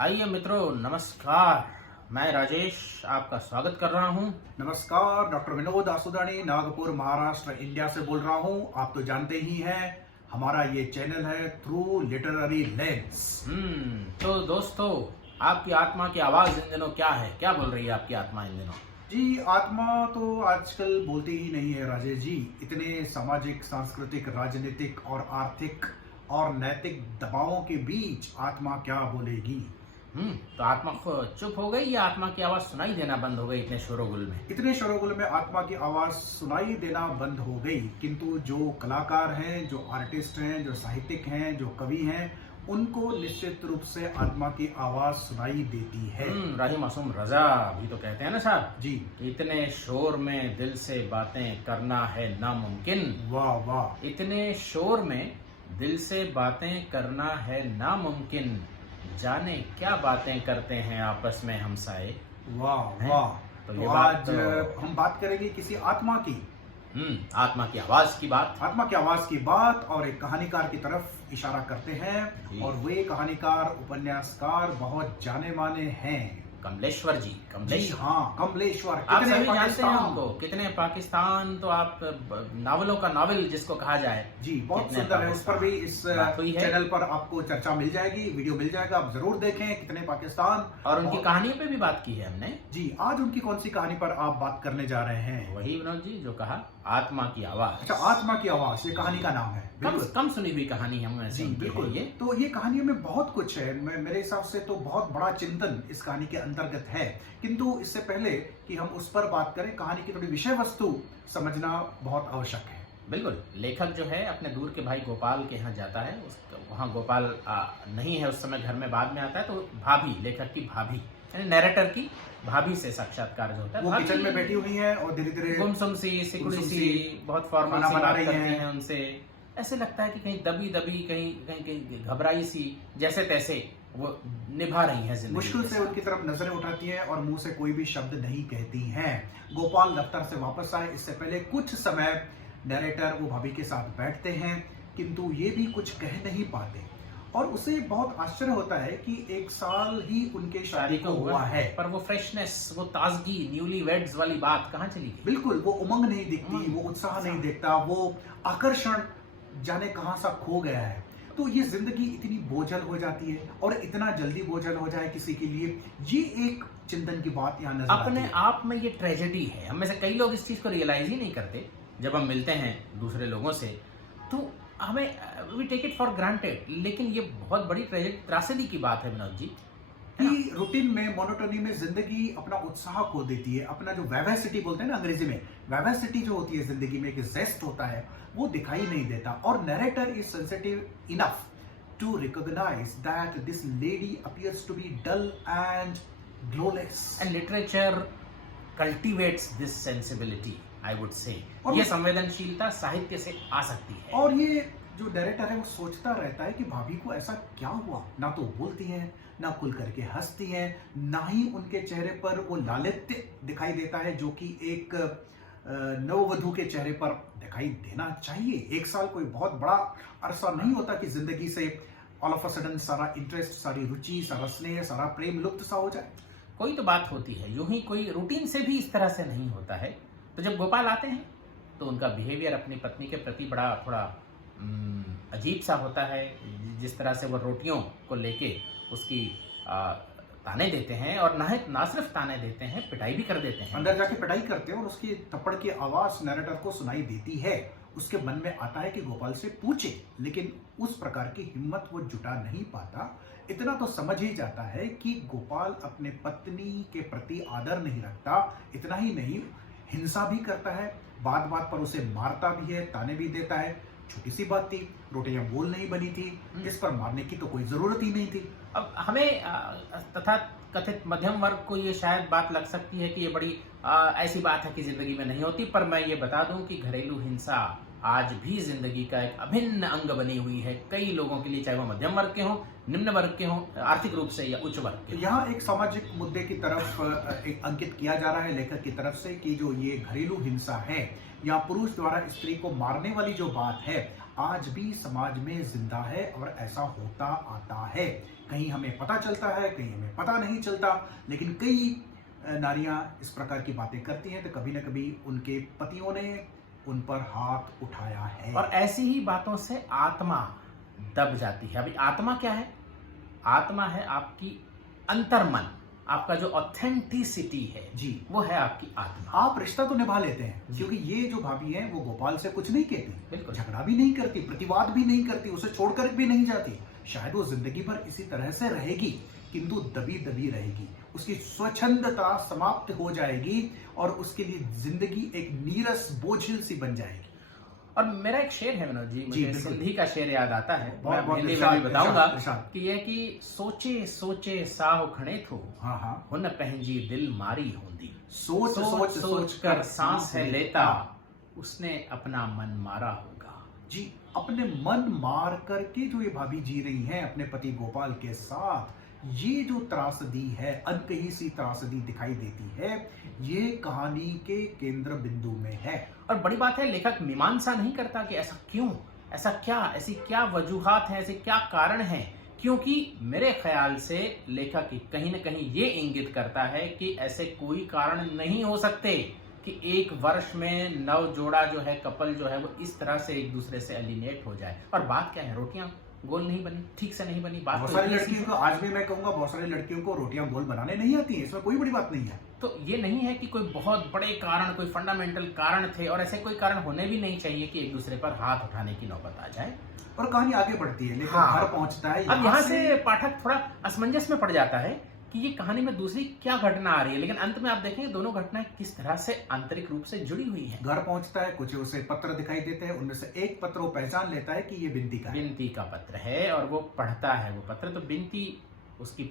आइए मित्रों, नमस्कार। मैं राजेश आपका स्वागत कर रहा हूं। नमस्कार, डॉक्टर विनोद आसुदानी, नागपुर, महाराष्ट्र, इंडिया से बोल रहा हूं। आप तो जानते ही हैं, हमारा ये चैनल है थ्रू लिटरेरी लेंस। तो दोस्तों, आपकी आत्मा की आवाज इन दिनों क्या है? क्या बोल रही है आपकी आत्मा इन दिनों? जी, आत्मा तो आजकल बोलती ही नहीं है राजेश जी। इतने सामाजिक, सांस्कृतिक, राजनीतिक और आर्थिक और नैतिक दबावों के बीच आत्मा क्या बोलेगी। तो आत्मा चुप हो गई या आत्मा की आवाज सुनाई देना बंद हो गई इतने शोरगुल में? इतने शोरगुल में आत्मा की आवाज सुनाई देना बंद हो गई, किंतु जो कलाकार हैं, जो आर्टिस्ट हैं, जो साहित्यिक हैं, जो कवि हैं, उनको निश्चित रूप से आत्मा की आवाज सुनाई देती है। राही मासूम रजा भी तो कहते हैं ना साहब जी। इतने शोर में दिल से बातें करना है नामुमकिन। वाह वाह। इतने शोर में दिल से बातें करना है नामुमकिन, जाने क्या बातें करते हैं आपस में हमसाए। वाह वाह। तो तो ये बात आज हम बात करेंगे किसी आत्मा की, आत्मा की आवाज की बात। आत्मा की आवाज की बात, और एक कहानीकार की तरफ इशारा करते हैं। और वे कहानीकार, उपन्यासकार बहुत जाने माने हैं, कमलेश्वर जी। जी हाँ, कमलेश्वर। आप कितने सभी जानते हैं पाकिस्तान। उनको। कितने पाकिस्तान, तो आप नावलों का नावल जिसको कहा जाए। जी, बहुत कितने सुंदर है। उस पर भी इस बात हुई है। चैनल पर आपको चर्चा मिल जाएगी, वीडियो मिल जाएगा, आप जरूर देखें। कितने पाकिस्तान और उनकी कहानियों पे भी बात की है हमने। जी, आज उनकी कौन सी कहानी पर आप बात करने जा रहे हैं? वही विनोद जी जो कहा, आत्मा की आवाज। अच्छा, आत्मा की आवाज, ये कहानी का नाम है। कम सुनी हुई कहानी हम जी बिल्कुल। ये तो ये कहानियों में बहुत कुछ है। मेरे हिसाब से तो बहुत बड़ा चिंतन इस कहानी के अंतर्गत है। किंतु इससे पहले कि हम उस पर बात करें, कहानी की थोड़ी विषय वस्तु समझना बहुत आवश्यक है। बिल्कुल। लेखक जो है अपने दूर के भाई गोपाल के यहाँ जाता है। वहाँ गोपाल नहीं है उस समय, घर में बाद में आता है। तो भाभी, लेखक की भाभी यानी नैरेटर की भाभी से साक्षात्कार जो होता है। वो किचन में बैठी हुई है और धीरे धीरे गुमसुम सी, सिकुड़ी सी, बहुत फॉर्मल सी बात करती हैं उनसे। ऐसे लगता है कि कहीं दबी दबी, कहीं कहीं कहीं घबराई सी, जैसे तैसे वो निभा रही हैं जिंदगी। मुश्किल से उनकी तरफ नजरें उठाती हैं और मुंह से कोई भी शब्द नहीं कहती हैं। गोपाल दफ्तर से वापस आए इससे पहले कुछ समय नैरेटर वो भाभी के साथ बैठते हैं, किंतु ये भी कुछ कह नहीं पाते। और उसे बहुत आश्चर्य होता है कि 1 साल ही उनके शादी को हुआ है, पर वो फ्रेशनेस, वो ताजगी, न्यूली वेड्स वाली बात कहाँ चली गई? बिल्कुल वो उमंग नहीं दिखती, वो उत्साह नहीं दिखता, वो आकर्षण जाने कहां सा खो गया है। तो ये जिंदगी इतनी बोझल हो जाती है, और इतना जल्दी बोझल हो जाए किसी के लिए, ये एक चिंतन की बात यहाँ नजर आती है। अपने आप में ये ट्रेजेडी है। हम में से कई लोग इस चीज को रियलाइज ही नहीं करते। जब हम मिलते हैं दूसरे लोगों से तो हमें we take it for granted, लेकिन ये बहुत बड़ी त्रासदी की बात है विनोद जी। कि रूटीन में, मोनोटोनी में जिंदगी अपना उत्साह खो देती है। अपना जो वाइवेसिटी बोलते हैं ना अंग्रेजी में, वाइवेसिटी जो होती है जिंदगी में, एक जेस्ट होता है, वो दिखाई नहीं देता। और narrator is sensitive enough to recognise that this lady appears to be dull and glowless. And literature cultivates this sensibility, I would say. ये संवेदनशीलता साहित्य से आ सकती है। और ये जो डायरेक्टर है वो सोचता रहता है कि भाभी को ऐसा क्या हुआ, ना तो बोलती है, ना खुल करके हंसती है, ना ही उनके चेहरे पर वो लालित्य दिखाई देता है जो कि एक नववधू के चेहरे पर दिखाई देना चाहिए। 1 साल कोई बहुत बड़ा अरसा नहीं होता कि जिंदगी से ऑल ऑफ अ सडन सारा इंटरेस्ट, सारी रुचि, सारा स्नेह, सारा प्रेम लुप्त सा हो जाए। कोई तो बात होती है, यूं ही कोई रूटीन से भी इस तरह से नहीं होता है। तो जब गोपाल आते हैं तो उनका बिहेवियर अपनी पत्नी के प्रति बड़ा थोड़ा अजीब सा होता है। जिस तरह से वो रोटियों को लेके उसकी ताने देते हैं, और ना सिर्फ ताने देते हैं, पिटाई भी कर देते हैं। अंदर जाके पिटाई करते हैं और उसकी थप्पड़ की आवाज नैरेटर को सुनाई देती है। उसके मन में आता है कि गोपाल से पूछे, लेकिन उस प्रकार की हिम्मत वो जुटा नहीं पाता। इतना तो समझ ही जाता है कि गोपाल अपने पत्नी के प्रति आदर नहीं रखता। इतना ही नहीं, हिंसा भी करता है, बात बात पर उसे मारता भी है, ताने भी देता है। छोटी सी बात थी, रोटियां गोल नहीं बनी थी, इस पर मारने की तो कोई जरूरत ही नहीं थी। अब हमें तथा कथित मध्यम वर्ग को ये शायद बात लग सकती है कि ये बड़ी ऐसी बात है कि जिंदगी में नहीं होती, पर मैं ये बता दूं कि घरेलू हिंसा आज भी जिंदगी का एक अभिन्न अंग बनी हुई है कई लोगों के लिए, चाहे वो मध्यम वर्ग के हों, निम्न वर्ग के हों, आर्थिक रूप से, या उच्च वर्ग के। यहाँ एक सामाजिक मुद्दे की तरफ एक अंकित किया जा रहा है लेखक की तरफ से कि जो ये घरेलू हिंसा है या पुरुष द्वारा स्त्री को मारने वाली जो बात है, आज भी समाज में जिंदा है और ऐसा होता आता है। कहीं हमें पता चलता है, कहीं हमें पता नहीं चलता, लेकिन कई नारियां इस प्रकार की बातें करती हैं तो कभी न कभी उनके पतियों ने उन पर हाथ उठाया है। और ऐसी ही बातों से आत्मा दब जाती है। अभी आत्मा क्या है? आत्मा है आपकी अंतर्मन, आपका जो ऑथेंटिसिटी है जी, वो है आपकी आत्मा। आप रिश्ता तो निभा लेते हैं, क्योंकि ये जो भाभी है वो गोपाल से कुछ नहीं कहती, बिल्कुल। झगड़ा भी नहीं करती, प्रतिवाद भी नहीं करती, उसे छोड़कर भी नहीं जाती। शायद वो जिंदगी भर इसी तरह से रहेगी, किंतु दबी दबी रहेगी, उसकी स्वच्छंदता समाप्त हो जाएगी और उसके लिए जिंदगी एक नीरस बोझिल सी बन जाएगी। और मेरा एक शेर है विनोद जी, मुझे बिल्कुल। सिंधी का शेर याद आता है, बहुत- मैं बहुत हिंदी में इरशाद- भी बताऊंगा इरशाद। कि यह कि सोचे सोचे साह खणे थो, हाँ हाँ, हुन पंहिंजी दिल मारी होंदी। सोच सोच सोच कर सांस है लेता, उसने अपना मन मारा होगा। जी, अपने मन मार करके जो ये भाभी जी रही हैं अपने पति गोपाल के साथ, ये जो त्रासदी है, अनकही सी त्रासदी दिखाई देती है, ये कहानी के केंद्र बिंदु में है। और बड़ी बात है, लेखक मीमांसा नहीं करता कि ऐसा क्यों, ऐसा क्या, ऐसी क्या वजूहात हैं, ऐसे क्या कारण हैं, क्योंकि मेरे ख्याल से लेखक कहीं न कहीं ये इंगित करता है कि ऐसे कोई कारण नहीं हो सकते कि एक वर्ष में नव जोड़ा जो है, कपल जो है, वो इस तरह से एक दूसरे से एलिनेट हो जाए। और बात क्या है, रोटियां गोल नहीं बनी, ठीक से नहीं बनी। बात बहुत तो सारी इतनी लड़कियों को, आज भी मैं कहूंगा, बहुत सारी लड़कियों को रोटियां गोल बनाने नहीं आती हैं, इसमें कोई बड़ी बात नहीं है। तो ये नहीं है कि कोई बहुत बड़े कारण, कोई फंडामेंटल कारण थे, और ऐसे कोई कारण होने भी नहीं चाहिए कि एक दूसरे पर हाथ उठाने की नौबत आ जाए। और कहानी आगे बढ़ती है, लेकिन हाँ। घर पहुंचता है। अब यहाँ से पाठक थोड़ा असमंजस में पड़ जाता है कि ये कहानी में दूसरी क्या घटना आ रही है, लेकिन अंत में आप देखेंगे दोनों घटनाएं किस तरह से आंतरिक रूप से जुड़ी हुई हैं। घर पहुंचता है, कुछ उसे पत्र दिखाई देते हैं, उनमें से एक पत्र वो पहचान लेता है कि ये बिंती का है। बिनती का पत्र है और वो पढ़ता है वो पत्र। तो बिनती उसकी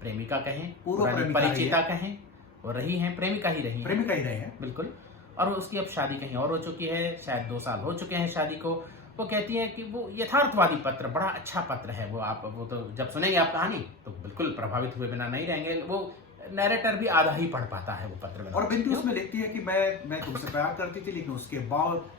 प्रेमिका कहें, पूर्व पुरानी प्रेमिका परिचिता रही कहें, वो रही हैं, प्रेमिका ही रही हैं। प्रेमिका ही रहे हैं। बिल्कुल। और उसकी अब शादी कहीं और हो चुकी है, शायद 2 साल हो चुके हैं शादी को। वो कहती है कि वो यथार्थवादी पत्र, बड़ा अच्छा पत्र है वो। आप वो तो जब सुनेंगे आप कहानी तो बिल्कुल प्रभावित हुए बिना नहीं रहेंगे। वो नैरेटर भी आधा ही पढ़ पाता है वो पत्र। और बिंती उसमें लिखती है कि मैं तुमसे प्यार करती थी, लेकिन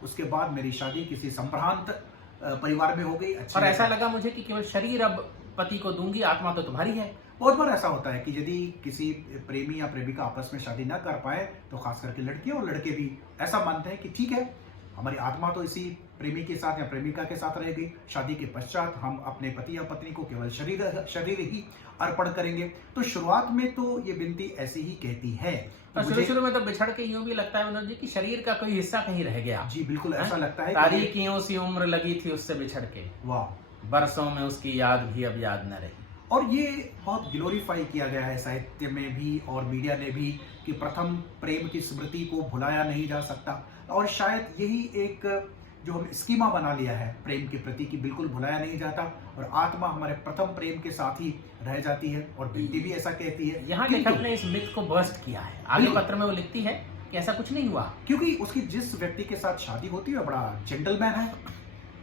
उसके बाद मेरी शादी किसी संभ्रांत परिवार में हो गई। और ऐसा लगा मुझे कि केवल शरीर अब पति को दूंगी, आत्मा तो तुम्हारी है। बहुत बार ऐसा होता है कि यदि किसी प्रेमी या प्रेमिका आपस में शादी ना कर पाए तो खास करके लड़कियां और लड़के भी ऐसा मानते हैं कि ठीक है, हमारी आत्मा तो इसी प्रेमी के साथ या प्रेमिका के साथ रहेगी, शादी के पश्चात हम अपने पति या पत्नी को केवल शरीर ही अर्पण करेंगे। तो शुरुआत में तो ये बिनती ऐसी ही कहती है। और शुरू में तो बिछड़ के यूं भी लगता है मनोज जी कि शरीर का कोई हिस्सा कहीं रह गया। जी बिल्कुल, ऐसा लगता है। तारीखियों सी उम्र लगी थी उससे बिछड़ के, वाह, बरसों में उसकी याद भी अब याद न रही। और ये बहुत ग्लोरीफाई किया गया है साहित्य में भी और मीडिया ने भी कि प्रथम प्रेम की स्मृति को भुलाया नहीं जा सकता। और शायद यही एक जो हम स्कीमा बना लिया है प्रेम के प्रति कि बिल्कुल भुलाया नहीं जाता और आत्मा हमारे प्रथम प्रेम के साथ ही रह जाती है। और बिल्ती भी ऐसा कहती है। यहाँ लेखक ने इस मिथ को बर्स्ट किया है। आगे पत्र में वो लिखती है कि ऐसा कुछ नहीं हुआ, क्योंकि उसकी जिस व्यक्ति के साथ शादी होती है बड़ा जेंटलमैन है,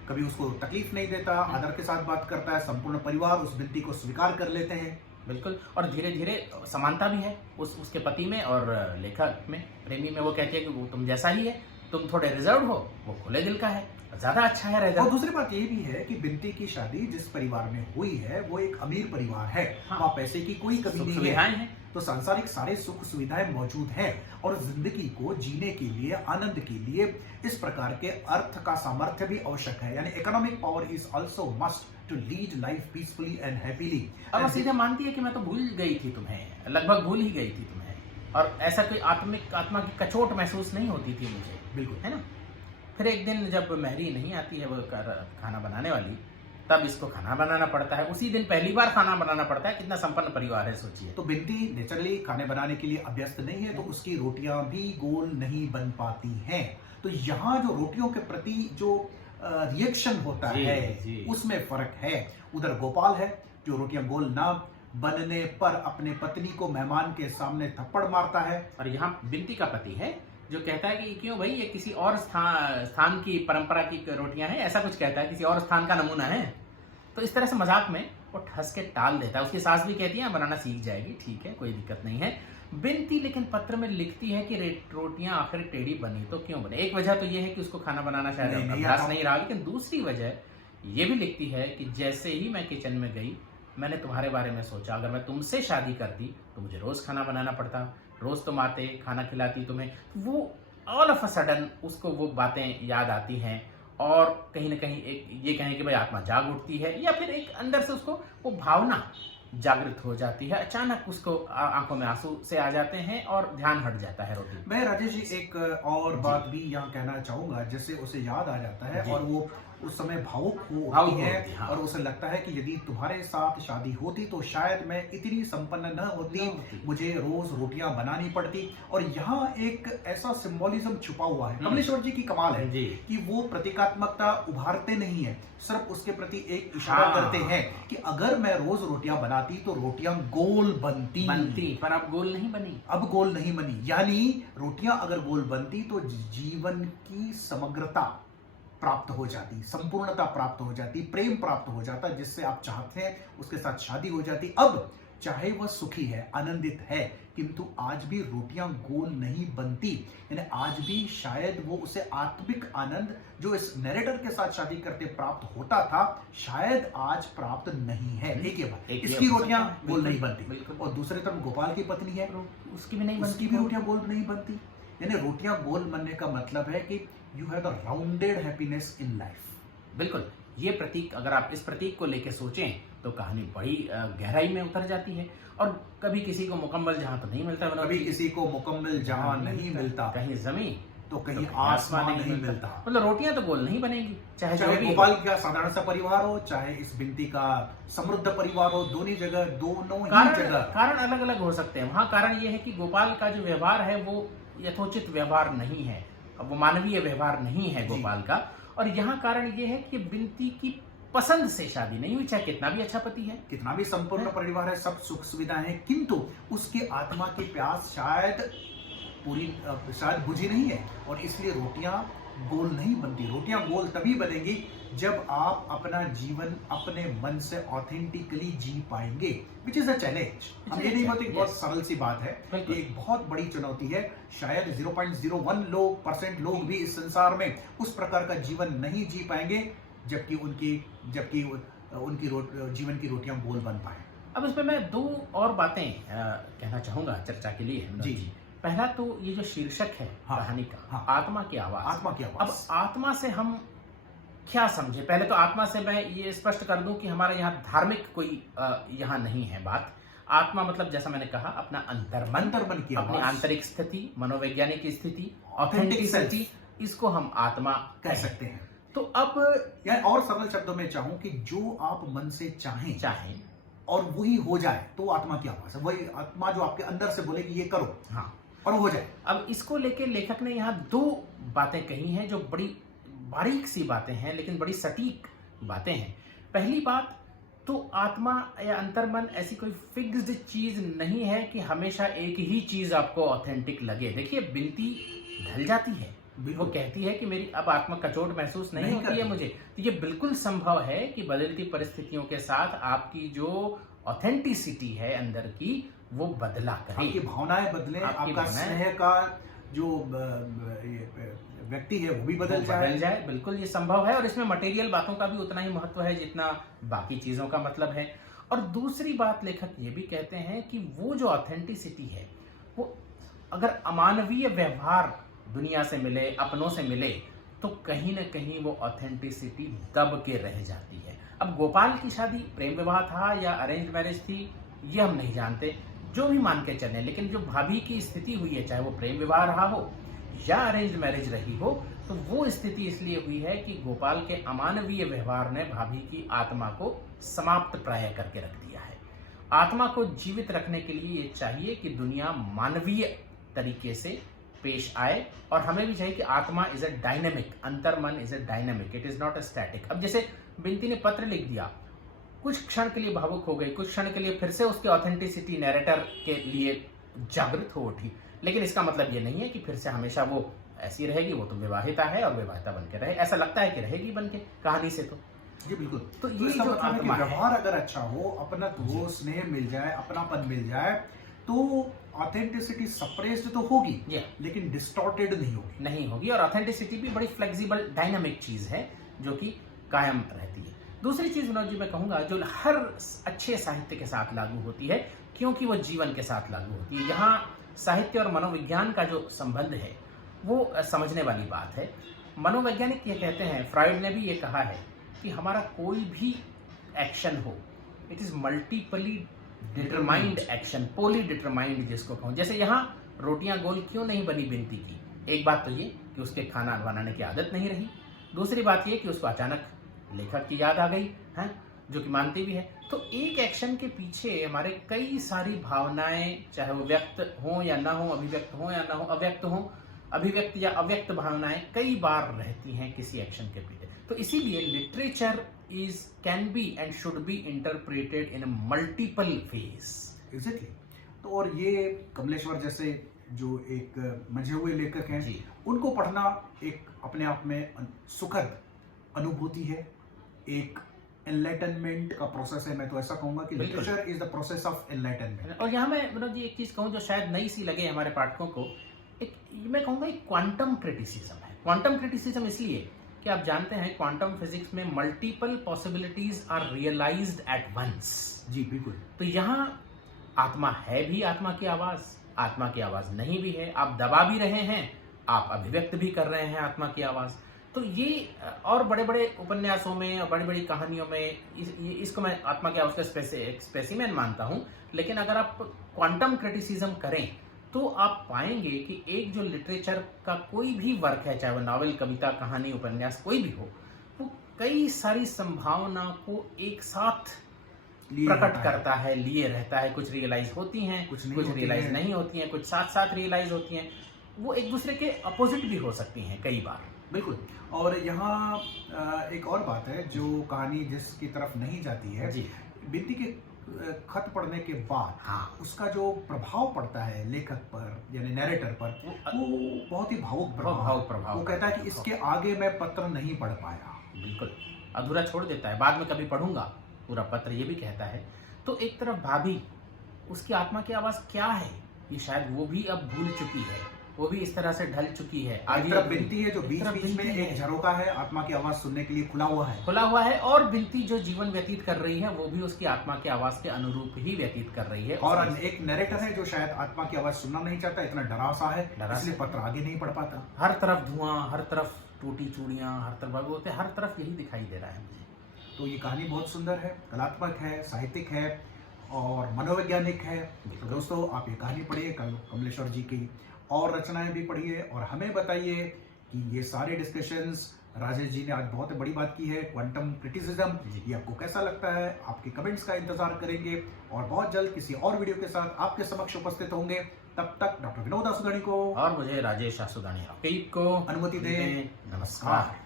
कभी उसको तकलीफ नहीं देता, आदर के साथ बात करता है, संपूर्ण परिवार उस बिनती को स्वीकार कर लेते हैं। बिल्कुल। और धीरे धीरे समानता भी है उसके पति में और लेखक में, प्रेमी में। वो कहती है कि वो तुम जैसा ही है, तुम थोड़े रिजर्व हो, वो खुले दिल का है, ज्यादा अच्छा है रहेगा। और दूसरी बात ये भी है कि बिनती की शादी जिस परिवार में हुई है वो एक अमीर परिवार है। हाँ। वहाँ पैसे की कोई कमी नहीं सुविधाएं है, हैं, तो सांसारिक सारे सुख सुविधाएं मौजूद हैं। और जिंदगी को जीने के लिए, आनंद के लिए इस प्रकार के अर्थ का सामर्थ्य भी आवश्यक है। यानी economic power is also must to lead life peacefully and happily. और सीधे मानती है कि मैं तो भूल गई थी तुम्हें, लगभग भूल ही गई थी तुम्हें, और ऐसा कोई आत्मा की कचोट महसूस नहीं होती थी मुझे। बिल्कुल, है ना। फिर एक दिन जब महरी नहीं आती है वो खाना बनाने वाली, तब इसको खाना बनाना पड़ता है। उसी दिन पहली बार खाना बनाना पड़ता है। कितना संपन्न परिवार है सोचिए। तो बिनती नेचुरली खाने बनाने के लिए अभ्यस्त नहीं है, तो उसकी रोटियां भी गोल नहीं बन पाती हैं। तो यहाँ जो रोटियों के प्रति जो रिएक्शन होता जी, है जी। उसमें फर्क है। उधर गोपाल है जो रोटियां गोल ना बनने पर अपने पत्नी को मेहमान के सामने थप्पड़ मारता है। और यहाँ बिनती का पति है जो कहता है कि क्यों भाई, ये किसी और स्थान की परंपरा की रोटियां हैं, ऐसा कुछ कहता है, किसी और स्थान का नमूना है। तो इस तरह से मजाक में वो ठस के टाल देता है। उसकी सास भी कहती है बनाना सीख जाएगी, ठीक है, कोई दिक्कत नहीं है। बिनती लेकिन पत्र में लिखती है कि रोटियां आखिर टेढ़ी बनी तो क्यों बने। एक वजह तो ये है कि उसको खाना बनाना शायद अभ्यास नहीं रहा, लेकिन दूसरी वजह ये भी लिखती है कि जैसे ही मैं किचन में गई मैंने तुम्हारे बारे में सोचा, अगर मैं तुमसे शादी करती तो मुझे रोज खाना बनाना पड़ता, रोज तुम आते, खाना खिलाती तुम्हें। वो ऑल ऑफ अ सडन उसको वो बातें याद आती हैं और कहीं ना कहीं एक ये कहें कि भाई आत्मा जाग उठती है, या फिर एक अंदर से उसको वो भावना जागृत हो जाती है, अचानक उसको आंखों में आंसू से आ जाते हैं और ध्यान हट जाता है रोटी। मैं राजेश जी एक और बात भी यहाँ कहना चाहूंगा, जिससे उसे याद आ जाता है जी। और वो उस समय भावुक भावुक होती है होती है, हाँ। और उसे लगता है कि यदि तुम्हारे साथ शादी होती तो शायद मैं इतनी संपन्न न होती, मुझे रोज रोटियां बनानी पड़ती। और यहाँ एक ऐसा सिंबोलिज्म छुपा हुआ है, कमलेश्वर जी की कमाल है जी। कि वो प्रतीकात्मकता उभारते नहीं है, सिर्फ उसके प्रति एक इशारा हाँ। करते हैं कि अगर मैं रोज रोटियां बनाती तो रोटियां गोल बनती, पर अब गोल नहीं बनी। अब गोल नहीं बनी। यानी रोटियां अगर गोल बनती तो जीवन की समग्रता प्राप्त हो जाती, संपूर्णता प्राप्त हो जाती, प्रेम प्राप्त हो जाता, जिससे आप चाहते हैं उसके साथ शादी हो जाती। अब चाहे वह सुखी है, आनंदित है, किंतु आज भी रोटियां गोल नहीं बनती, यानी आज भी शायद वो उसे आत्मिक आनंद जो इस नैरेटर के साथ शादी करते प्राप्त होता था, शायद आज प्राप्त नहीं है। एक ये बात, इसकी रोटियां गोल नहीं बनती। और दूसरी तरफ गोपाल की पत्नी है, उसकी भी नहीं बनती, उसकी भी रोटियां गोल नहीं बनती। यानी रोटियां गोल बनने का मतलब है कि you have the rounded happiness in life. बिल्कुल, ये प्रतीक, अगर आप इस प्रतीक को लेके सोचें तो कहानी बड़ी गहराई में उतर जाती है। और कभी किसी को मुकम्मल जहां तो नहीं मिलता, कभी किसी को मुकम्मल जहां नहीं मिलता, कहीं जमीन तो कहीं आसमान नहीं मिलता। मतलब रोटियां तो गोल नहीं बनेगी, चाहे गोपाल का साधारण सा परिवार हो, चाहे इस बिनती का समृद्ध परिवार हो, दोनों ही जगह कारण अलग अलग हो सकते हैं। वहां कारण ये है कि गोपाल का जो व्यवहार है वो यथोचित व्यवहार नहीं है, वो मानवीय व्यवहार नहीं है गोपाल का। और यहाँ कारण ये है कि बिनती की पसंद से शादी नहीं हुई, चाहे कितना भी अच्छा पति है, कितना भी संपूर्ण परिवार है, सब सुख सुविधाएं हैं, किंतु उसके आत्मा की प्यास शायद बुझी नहीं है। और इसलिए रोटियां गोल नहीं बनती। रोटियां गोल तभी बनेगी जब आप अपना जीवन अपने मन से ऑथेंटिकली जी पाएंगे, विच इज अ चैलेंज। हम ये नहीं बोलते कि बहुत सरल सी बात है, ये एक बहुत बड़ी चुनौती है। शायद 0.01% लोग भी इस संसार में उस प्रकार का जीवन नहीं जी पाएंगे जबकि उनकी जीवन की रोटियां गोल बन पाए। अब इसमें मैं दो और बातें कहना चाहूंगा चर्चा के लिए। जी। पहला तो ये जो शीर्षक है कहानी का, आत्मा की आवाज। आत्मा की आवाज। अब आत्मा से हम क्या समझे? पहले तो आत्मा से मैं ये स्पष्ट कर दूं कि हमारे यहाँ धार्मिक कोई यहाँ नहीं है बात। आत्मा मतलब जैसा मैंने कहा अपना अंतर्मन की अपनी आंतरिक स्थिति, मनोवैज्ञानिक स्थिति, ऑथेंटिसिटी, इसको हम आत्मा कह सकते हैं। तो अब यार और सरल शब्दों में चाहूं कि जो आप मन से चाहें और वही हो जाए तो आत्मा की आवाज है। वही आत्मा जो आपके अंदर से बोले कि ये करो, हाँ, और हो जाए। अब इसको लेके लेखक ने यहाँ दो बातें कही हैं जो बड़ी बारीक सी बातें हैं, लेकिन बड़ी सटीक बातें हैं। पहली बात तो आत्मा या अंतर्मन ऐसी कोई फिक्स्ड चीज नहीं है कि हमेशा एक ही चीज आपको ऑथेंटिक लगे। देखिए बिनती ढल जाती है, वो कहती है कि मेरी अब आत्मा कचोट महसूस नहीं होती है मुझे। तो ये बिल्कुल संभव है कि बदलती परिस्थितियों के साथ आपकी जो ऑथेंटिसिटी है अंदर की वो बदला करे, आपकी भावनाएं बदले, आपका स्नेह का जो व्यक्ति है वो भी बदल जाए। बिल्कुल ये संभव है। और इसमें मटेरियल बातों का भी उतना ही महत्व है जितना बाकी चीजों का मतलब है। और दूसरी बात लेखक ये भी कहते हैं कि वो जो ऑथेंटिसिटी है वो अगर अमानवीय व्यवहार दुनिया से मिले, अपनों से मिले, तो कहीं ना कहीं वो ऑथेंटिसिटी दब के रह जाती है। अब गोपाल की शादी प्रेम विवाह था या अरेंज मैरिज थी ये हम नहीं जानते, जो भी मान के चले, लेकिन जो भाभी की स्थिति हुई है, चाहे वो प्रेम विवाह रहा हो या अरेंज मैरिज रही हो, तो वो स्थिति इसलिए हुई है कि गोपाल के अमानवीय व्यवहार ने भाभी की आत्मा को समाप्त प्राय करके रख दिया है। आत्मा को जीवित रखने के लिए ये चाहिए कि दुनिया मानवीय तरीके से पेश आए, और हमें भी चाहिए कि आत्मा इज अ डायनेमिक, अंतर्मन is a dynamic, it is not a static. अब जैसे बिनती ने पत्र लिख दिया, कुछ क्षण के लिए भावुक हो गई, कुछ क्षण के लिए फिर से उसकी ऑथेंटिसिटी नैरेटर के लिए जागृत हो उठी, लेकिन इसका मतलब ये नहीं है कि फिर से हमेशा वो ऐसी रहेगी। वो तो विवाहिता है और विवाहिता बन के रहे, ऐसा लगता है कि रहेगी बन के कहानी से। तो जी बिल्कुल। तो ये जो आत्मा है, व्यवहार अगर अच्छा हो, अपना हो, स्नेह मिल जाए, अपनापन मिल जाए, तो ऑथेंटिसिटी सप्रेस्ड तो होगी लेकिन डिस्टॉर्टेड नहीं होगी। और ऑथेंटिसिटी भी बड़ी फ्लेक्सिबल डायनामिक चीज है जो कि कायम रहती है। दूसरी चीज विनोद जी मैं कहूंगा जो हर अच्छे साहित्य के साथ लागू होती है, क्योंकि वो जीवन के साथ लागू होती है। यहाँ साहित्य और मनोविज्ञान का जो संबंध है वो समझने वाली बात है। मनोवैज्ञानिक ये कहते हैं, फ्रॉइड ने भी ये कहा है कि हमारा कोई भी एक्शन हो, it is multiply determined action, poly determined जिसको कहूँ। जैसे यहाँ रोटियां गोल क्यों नहीं बनी बिनती की, एक बात तो ये कि उसके खाना बनाने की आदत नहीं रही, दूसरी बात ये कि उसको अचानक लेखक की याद आ गई है, जो कि मानती भी है। तो एक एक्शन के पीछे हमारे कई सारी भावनाएं, चाहे वो व्यक्त हो या ना हो, अभिव्यक्त हो या ना हो, अव्यक्त हो, अभिव्यक्त या अव्यक्त भावनाएं कई बार रहती हैं किसी एक्शन के पीछे। तो इसीलिए literature is can be and should be interpreted in multiple phase. Exactly. तो और ये कमलेश्वर जैसे जो एक मंझे हुए लेखक हैं जी, उनको पढ़ना एक अपने आप में सुखद अनुभूति है, एक एनलाइटनमेंट का प्रोसेस है। मैं तो ऐसा कहूंगा कि बिल्कुल। Literature is the process of enlightenment. और यहाँ मैं विनोद जी एक चीज कहूँ जो शायद नई सी लगे हमारे पाठकों को, एक मैं कहूँगा एक क्वांटम क्रिटिसिज्म है। क्वांटम क्रिटिसिज्म इसलिए कि आप जानते हैं क्वांटम फिजिक्स में multiple possibilities are realised at once. जी बिल्कुल। तो यहाँ आत्मा है भी आत्मा की आवाज, आत्मा की आवाज नहीं भी है, आप दबा भी रहे हैं, आप अभिव्यक्त भी कर रहे हैं आत्मा की आवाज। तो ये और बड़े बड़े उपन्यासों में और बड़ी बड़ी कहानियों में इसको मैं आत्मा की आवाज का स्पेसिमेन मानता हूं। लेकिन अगर आप क्वांटम क्रिटिसिज्म करें तो आप पाएंगे कि एक जो लिटरेचर का कोई भी वर्क है, चाहे वो नॉवेल, कविता, कहानी, उपन्यास कोई भी हो, वो कई सारी संभावना को एक साथ प्रकट करता है, लिए रहता है। कुछ रियलाइज होती हैं, कुछ रियलाइज नहीं होती हैं, कुछ साथ साथ रियलाइज होती हैं। वो एक दूसरे के अपोजिट भी हो सकती हैं कई बार। बिल्कुल। और यहाँ एक और बात है, जो कहानी जिसकी तरफ नहीं जाती है, जी, बिनती के खत पढ़ने के बाद हाँ, उसका जो प्रभाव पड़ता है लेखक पर यानी नैरेटर पर, वो बहुत ही भावुक प्रभाव। वो कहता है कि इसके आगे मैं पत्र नहीं पढ़ पाया। बिल्कुल अधूरा छोड़ देता है, बाद में कभी पढ़ूंगा पूरा पत्र, ये भी कहता है। तो एक तरफ भाभी, उसकी आत्मा की आवाज क्या है ये शायद वो भी अब भूल चुकी है, वो भी इस तरह से ढल चुकी है। आगे तरफ बिनती है जो बीच बीच में एक झरोका है, आत्मा की आवाज सुनने के लिए खुला हुआ है। और बिनती जो जीवन व्यतीत कर रही है वो भी उसकी आत्मा की आवाज के अनुरूप ही व्यतीत कर रही है। और एक नरेटर है जो शायद आत्मा की आवाज सुनना नहीं चाहता, इतना डरा सा है, इसलिए पत्र आगे नहीं पढ़ पाता। हर तरफ धुआं, हर तरफ टूटी चूड़ियां, हर तरफ बोलते, हर तरफ यही दिखाई दे रहा है मुझे। तो ये कहानी बहुत सुंदर है, कलात्मक है, साहित्यिक है और मनोवैज्ञानिक है। तो दोस्तों आप ये कहानी पढ़िए, कमलेश्वर जी की और रचनाएं भी पढ़िए और हमें बताइए कि ये सारे डिस्कशंस, राजेश जी ने आज बहुत बड़ी बात की है, क्वांटम क्रिटिसिज्म, ये आपको कैसा लगता है। आपके कमेंट्स का इंतजार करेंगे और बहुत जल्द किसी और वीडियो के साथ आपके समक्ष उपस्थित होंगे। तब तक डॉक्टर विनोद आसुदानी को और मुझे राजेश आसुदानी को अनुमति दें। नमस्कार।